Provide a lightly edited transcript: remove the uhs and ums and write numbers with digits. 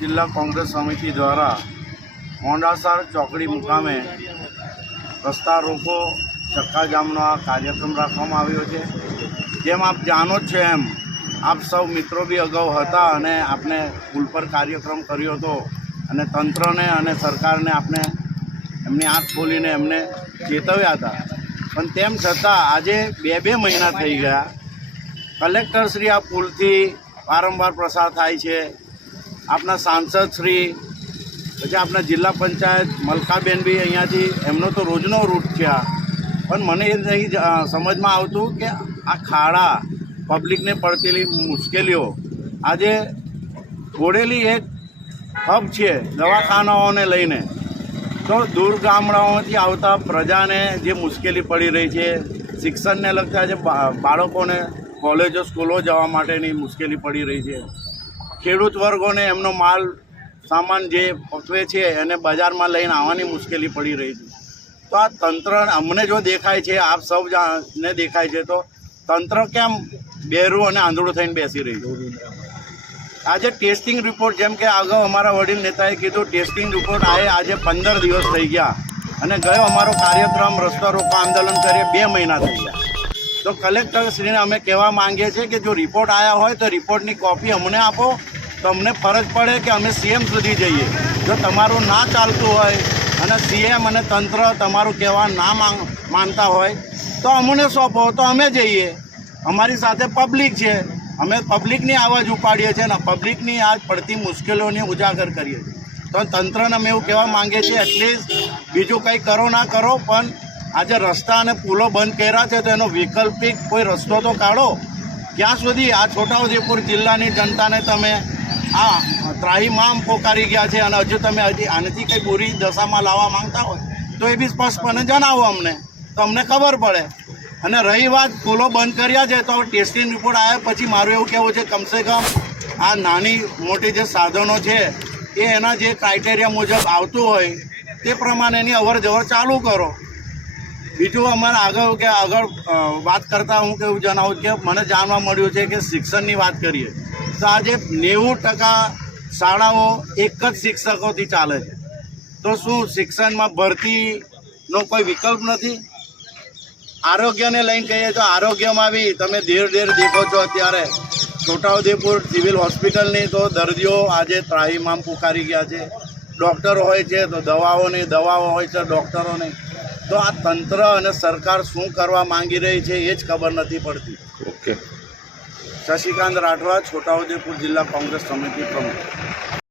जिला कांग्रेस समिति द्वारा मोंडासर चौकड़ी मुकामे रस्ता रोको चक्का जामनो आ कार्यक्रम राखवामां आव्यो छे। जेम आप जाणो छो एम आप सौ मित्रों भी अगाऊ हता अने आपने पुल पर कार्यक्रम कर्यो हतो अने तंत्रने अने सरकारने आपने एमनी आँख खोलीने एमने चेतव्या हता, पण तेम छतां आजे बे महीना थई गया। कलेक्टरश्री आ पुलथी वारंवार प्रसार थाय छे। आपना सांसद श्री पछी आपना जिला पंचायत मलकाबेन भी अहींयाथी एमनो तो रोजनो रूट छे, पण मने ए नहीं समझमां आवतुं के आ खाड़ा पब्लिकने पड़तेली मुश्केलीओ आजे बोडेली एक हब छे दवाखानाओने लईने, तो दूर गामडाओमांथी आवता प्रजाने जे मुश्केली पड़ी रही है, शिक्षण ने लगता है बाळकोने कॉलेजो स्कूलों जवा माटेनी मुश्केली पड़ी रही है, खेडूत वर्गोने एमनो माल सामान जे पकवे छे अने बजारमां लईने आववानी मुश्केली पड़ी रही है। तो आ तंत्र अमने जो देखाय छे, आप सब ने देखाय छे, तो तंत्र केम बेरू अने आंधळું थईने बेसी रही है। आज टेस्टिंग रिपोर्ट जेम के अगाऊ अमारा वडील नेताए कीधुं टेस्टिंग रिपोर्ट आए आज 15 दिवस थई गया अने गयो अमारो कार्यक्रम रस्ता रोको आंदोलन करे 2 महीना थई गया। तो कलेक्टर श्रीने अमे कहेवा मांगीए छीए के जो रिपोर्ट आया होय तो रिपोर्टनी कॉपी अमने आपो, तो अमने फरज पड़े कि अमे सीएम सुधी जईए। जो तमारुं ना चालतुं होय अने सीएम अने तंत्र तमारुं कहेवा ना मानता होय तो अमने सौंपो, तो अमे जईए। अमारी साथे पब्लिक छे, अमे पब्लिकनी आवाज उपाड़ीए छे ने पब्लिकनी आज पड़ती मुश्केलीओने उजागर करीए छे। तो तंत्रने अमे एवुं कहेवा मांगीए छीए एटलीस्ट बीजुं कंई करो ना करो, पण आज रस्ता अने पुलो बंध कर्या छे तो एनो वैकल्पिक कोई रस्तो तो काढो। क्यां सुधी आ छोटाउदेपुर जिल्लानी जनताने तमे आ ત્રાહિમામ પોકારી ગયા છે અને હજુ તમે આનાથી કંઈ બુરી દશામાં લાવવા માંગતા હોય તો એ બી સ્પષ્ટપણે જણાવો અમને, તો અમને ખબર પડે। અને રહી વાત પુલો બંધ કર્યા છે તો ટેસ્ટિંગ રિપોર્ટ આવ્યા પછી મારું એવું કહેવું છે કમસે કમ આ નાની મોટી જે સાધનો છે એ એના જે ક્રાઇટેરિયા મુજબ આવતું હોય તે પ્રમાણે એની અવર જવર ચાલુ કરો। બીજું અમારે આગળ વાત કરતાં હું કેવું જણાવું કે મને જાણવા મળ્યું છે કે શિક્ષણની વાત કરીએ તો આજે 90% શાળાઓ એક જ શિક્ષકોથી ચાલે છે, તો શું શિક્ષણમાં ભરતીનો કોઈ વિકલ્પ નથી? આરોગ્યને લઈને કહીએ તો આરોગ્યમાં બી તમે ધીરે દેખો છો અત્યારે છોટાઉદેપુર સિવિલ હોસ્પિટલની તો દર્દીઓ આજે ત્રાહિમામ પુકારી ગયા છે। ડૉક્ટરો હોય છે તો દવાઓ હોય છે ડૉક્ટરોને, તો આ તંત્ર અને સરકાર શું કરવા માંગી રહી છે એ જ ખબર નથી પડતી। ઓકે। शशिकांत राठवा, छोटाउदेपुर जिला कांग्रेस समिति प्रमुख।